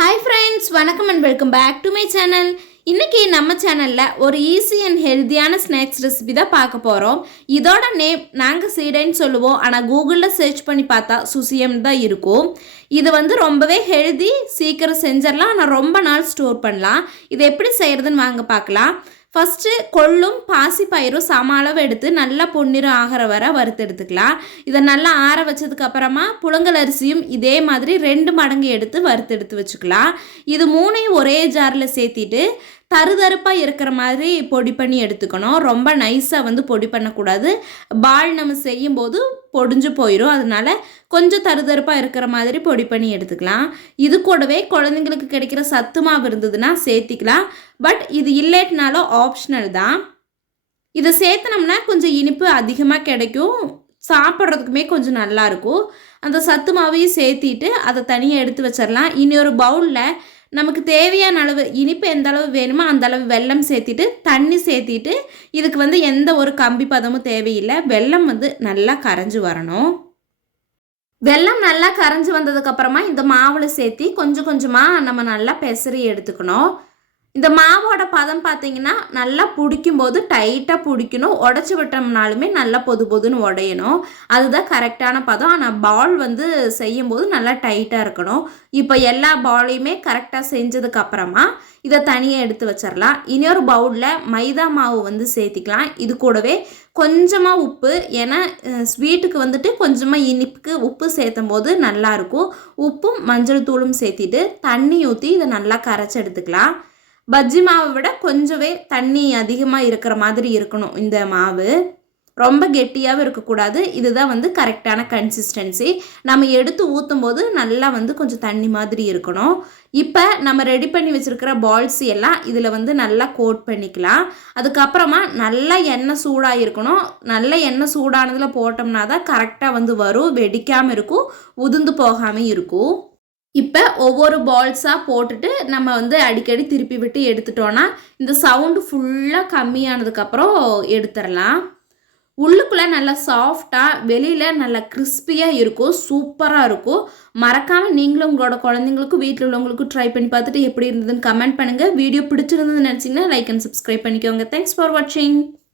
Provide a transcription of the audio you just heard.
Hi friends, வணக்கம் and welcome back to my channel. இன்னைக்கு நம்ம சேனல்ல ஒரு ஈஸி அண்ட் ஹெல்தியான ஸ்நாக்ஸ் ரெசிபி தான் பார்க்க போறோம். இதோட நேம் நாங்க சீடைன்னு சொல்லுவோம். ஆனா கூகுள்ல சர்ச் பண்ணி பார்த்தா சுசியம் தான் இருக்கும். இது ரொம்பவே ஹெல்தி, சீக்கிரம் செஞ்சிடலாம். ஆனா ரொம்ப நாள் ஸ்டோர் பண்ணலாம். இது எப்படி செய்யறதுன்னு வாங்க பார்க்கலாம். ஃபஸ்ட்டு கொள்ளும் பாசி பயிரும் சம அளவு எடுத்து நல்லா பொன்னிறம் ஆகிற வரை வறுத்து எடுத்துக்கலாம். இதை நல்லா ஆற வச்சதுக்கு அப்புறமா புழுங்கல் அரிசியும் இதே மாதிரி 2 மடங்கு எடுத்து வறுத்து எடுத்து வச்சுக்கலாம். இது மூணையும் ஒரே ஜாரில் சேர்த்திட்டு தருதருப்பாக இருக்கிற மாதிரி பொடி பண்ணி எடுத்துக்கணும். ரொம்ப நைஸாக பொடி பண்ணக்கூடாது. பால் நம்ம செய்யும்போது பொடிஞ்சு போயிடும். அதனால கொஞ்சம் தருதருப்பாக இருக்கிற மாதிரி பொடி பண்ணி எடுத்துக்கலாம். இது கூடவே குழந்தைங்களுக்கு கிடைக்கிற சத்து மாவு இருந்ததுன்னா சேர்த்திக்கலாம். பட் இது இல்லைனாலும் ஆப்ஷனல் தான். இதை சேர்த்தனோம்னா கொஞ்சம் இனிப்பு அதிகமாக கிடைக்கும். சாப்பிட்றதுக்குமே கொஞ்சம் நல்லாயிருக்கும். அந்த சத்து மாவையும் சேர்த்திட்டு அதை தனியாக எடுத்து வச்சிடலாம். இனி ஒரு பவுலில் நமக்கு தேவையான அளவு இனிப்பு எந்த அளவு வேணுமோ அந்த அளவு வெல்லம் சேர்த்திட்டு தண்ணி சேர்த்திட்டு இதுக்கு எந்த ஒரு கம்பி பதமும் தேவையில்லை. வெல்லம் நல்லா கரைஞ்சி வரணும். வெல்லம் நல்லா கரைஞ்சி வந்ததுக்கப்புறமா இந்த மாவில் சேர்த்தி கொஞ்சம் கொஞ்சமாக நம்ம நல்லா பெசரி எடுத்துக்கணும். இந்த மாவோட பதம் பார்த்தீங்கன்னா நல்லா பிடிக்கும்போது டைட்டாக பிடிக்கணும். உடச்சி விட்டோம்னாலுமே நல்லா பொது பொதுன்னு உடையணும். அதுதான் கரெக்டான பதம். ஆனால் பால் செய்யும்போது நல்லா டைட்டாக இருக்கணும். இப்போ எல்லா பாலையுமே கரெக்டாக செஞ்சதுக்கப்புறமா இதை தனியாக எடுத்து வச்சிடலாம். இன்னொரு பவுலில் மைதா மாவு சேர்த்திக்கலாம். இது கூடவே கொஞ்சமாக உப்பு, ஏன்னா ஸ்வீட்டுக்கு கொஞ்சமாக இனிப்புக்கு உப்பு சேர்த்தும் போது நல்லாயிருக்கும். உப்பும் மஞ்சள் தூளும் சேர்த்திட்டு தண்ணி ஊற்றி இதை நல்லா கரைச்சி எடுத்துக்கலாம். பஜ்ஜி மாவை விட கொஞ்சவே தண்ணி அதிகமாக இருக்கிற மாதிரி இருக்கணும். இந்த மாவு ரொம்ப கெட்டியாகவும் இருக்கக்கூடாது. இதுதான் கரெக்டான கன்சிஸ்டன்சி. நம்ம எடுத்து ஊற்றும் போது நல்லா கொஞ்சம் தண்ணி மாதிரி இருக்கணும். இப்போ நம்ம ரெடி பண்ணி வச்சுருக்கிற பால்ஸ் எல்லாம் இதில் நல்லா கோட் பண்ணிக்கலாம். அதுக்கப்புறமா நல்லா எண்ணெய் சூடாக இருக்கணும். நல்ல எண்ணெய் சூடானதில் போட்டோம்னா தான் கரெக்டாக வரும். வெடிக்காமல் இருக்கும், உதிர்ந்து போகாமல் இருக்கும். இப்போ ஒவ்வொரு பால்ஸாக போட்டுட்டு நம்ம அடிக்கடி திருப்பி விட்டு எடுத்துட்டோன்னா இந்த சவுண்டு ஃபுல்லாக கம்மியானதுக்கப்புறம் எடுத்துடலாம். உள்ளுக்குள்ளே நல்லா சாஃப்டாக, வெளியில் நல்லா கிறிஸ்பியாக இருக்கும். சூப்பராக இருக்கும். மறக்காமல் நீங்களும் உங்களோட குழந்தைங்களுக்கும் வீட்டில் உள்ளவங்களுக்கும் ட்ரை பண்ணி பார்த்துட்டு எப்படி இருந்ததுன்னு கமெண்ட் பண்ணுங்கள். வீடியோ பிடிச்சிருந்ததுன்னு நினச்சிங்கன்னா லைக் அண்ட் சப்ஸ்கிரைப் பண்ணிக்கோங்க. தேங்க்ஸ் ஃபார் வாட்சிங்.